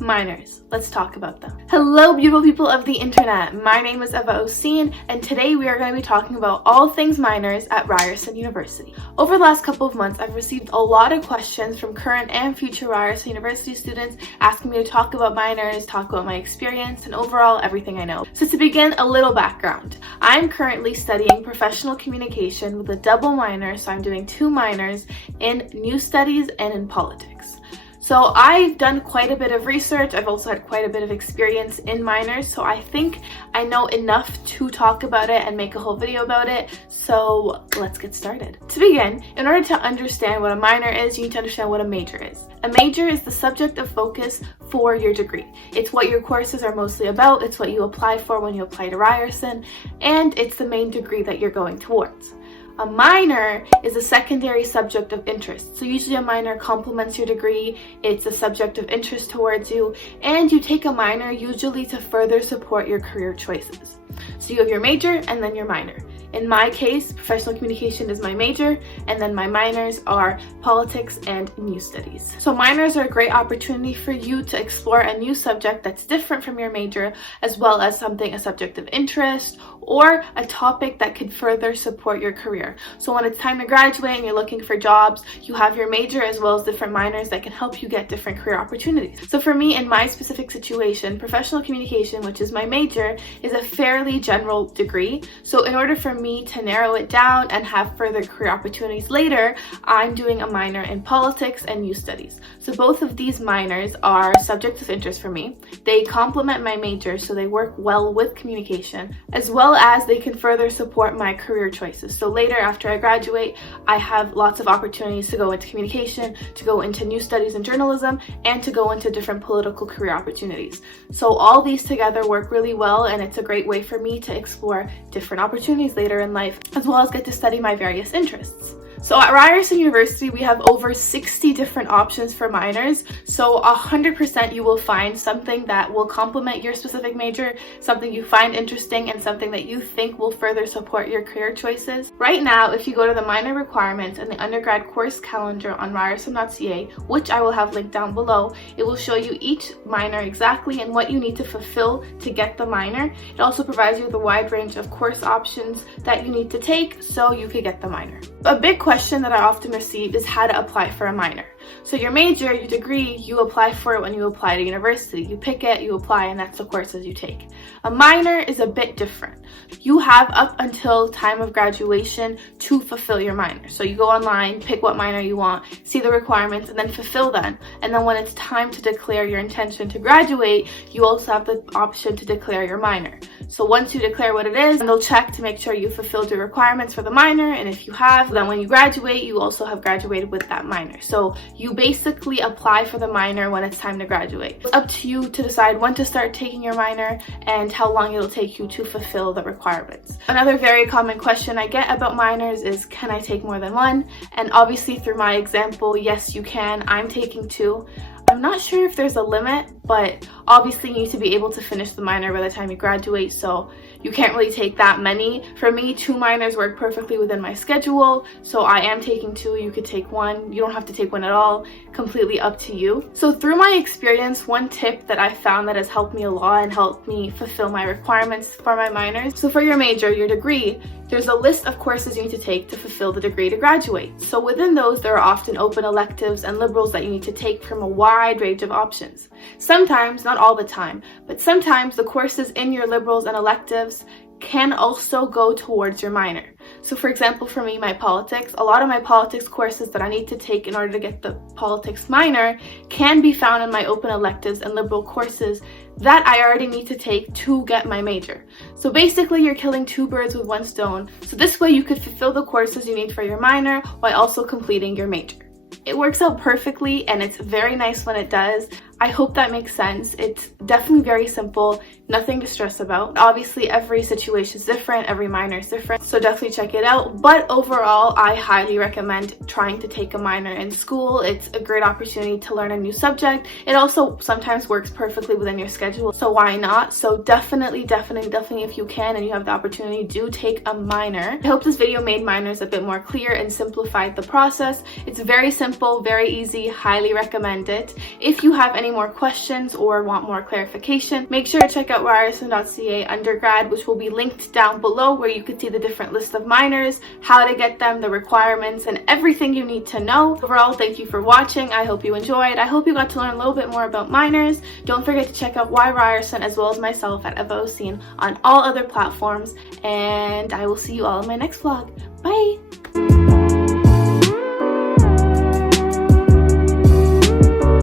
Minors. Let's talk about them. Hello, beautiful people of the internet. My name is Eva Oseen, and today we are going to be talking about all things minors at Ryerson University. Over the last couple of months, I've received a lot of questions from current and future Ryerson University students asking me to talk about minors, talk about my experience, and overall everything I know. So to begin, a little background. I'm currently studying professional communication with a double minor, so I'm doing 2 minors in news studies and in politics. So I've done quite a bit of research. I've also had quite a bit of experience in minors, so I think I know enough to talk about it and make a whole video about it. So let's get started. To begin, in order to understand what a minor is, you need to understand what a major is. A major is the subject of focus for your degree. It's what your courses are mostly about, it's what you apply for when you apply to Ryerson, and it's the main degree that you're going towards. A minor is a secondary subject of interest. So usually a minor complements your degree, it's a subject of interest towards you, and you take a minor usually to further support your career choices. So you have your major and then your minor. In my case, professional communication is my major, and then my minors are politics and news studies. So minors are a great opportunity for you to explore a new subject that's different from your major, as well as a subject of interest, or a topic that could further support your career. So when it's time to graduate and you're looking for jobs, you have your major as well as different minors that can help you get different career opportunities. So for me, in my specific situation, professional communication, which is my major, is a fairly general degree. So in order for me to narrow it down and have further career opportunities later, I'm doing a minor in politics and news studies. So both of these minors are subjects of interest for me. They complement my major, so they work well with communication, as well as they can further support my career choices. So later, after I graduate, I have lots of opportunities to go into communication, to go into news studies and journalism, and to go into different political career opportunities. So all these together work really well, and it's a great way for me to explore different opportunities later in life, as well as get to study my various interests. So at Ryerson University, we have over 60 different options for minors. So 100% you will find something that will complement your specific major, something you find interesting, and something that you think will further support your career choices. Right now, if you go to the minor requirements and the undergrad course calendar on ryerson.ca, which I will have linked down below, it will show you each minor exactly and what you need to fulfill to get the minor. It also provides you with a wide range of course options that you need to take so you could get the minor. A big question that I often receive is how to apply for a minor. So your major, your degree, you apply for it when you apply to university. You pick it, you apply, and that's the courses you take. A minor is a bit different. You have up until time of graduation to fulfill your minor. So you go online, pick what minor you want, see the requirements, and then fulfill them. And then when it's time to declare your intention to graduate, you also have the option to declare your minor. So once you declare what it is, they'll check to make sure you fulfilled your requirements for the minor, and if you have, then when you graduate, you also have graduated with that minor. So you basically apply for the minor when it's time to graduate. It's up to you to decide when to start taking your minor and how long it'll take you to fulfill the requirements. Another very common question I get about minors is, can I take more than one? And obviously through my example, yes you can. I'm taking 2. I'm not sure if there's a limit, but obviously you need to be able to finish the minor by the time you graduate, so you can't really take that many. For me, 2 minors work perfectly within my schedule, so I am taking 2. You could take 1. You don't have to take 1 at all. Completely up to you. So through my experience, one tip that I found that has helped me a lot and helped me fulfill my requirements for my minors. So for your major, your degree, there's a list of courses you need to take to fulfill the degree to graduate. So within those, there are often open electives and liberals that you need to take from a wide range of options. Sometimes, not all the time, but sometimes the courses in your liberals and electives can also go towards your minor. So for example, for me, my politics, a lot of my politics courses that I need to take in order to get the politics minor can be found in my open electives and liberal courses that I already need to take to get my major. So basically you're killing 2 birds with 1 stone. So this way you could fulfill the courses you need for your minor while also completing your major. It works out perfectly and it's very nice when it does. I hope that makes sense. It's definitely very simple, nothing to stress about. Obviously, every situation is different, every minor is different, so definitely check it out. But overall, I highly recommend trying to take a minor in school. It's a great opportunity to learn a new subject. It also sometimes works perfectly within your schedule, so why not? So definitely if you can and you have the opportunity, do take a minor. I hope this video made minors a bit more clear and simplified the process. It's very simple, very easy, highly recommend it. If you have any any more questions or want more clarification, make sure to check out Ryerson.ca undergrad, which will be linked down below, where you can see the different list of minors, how to get them, the requirements, and everything you need to know. Overall, thank you for watching. I hope you enjoyed. I hope you got to learn a little bit more about minors. Don't forget to check out Ryerson as well as myself at Eva Oseen on all other platforms, and I will see you all in my next vlog. Bye!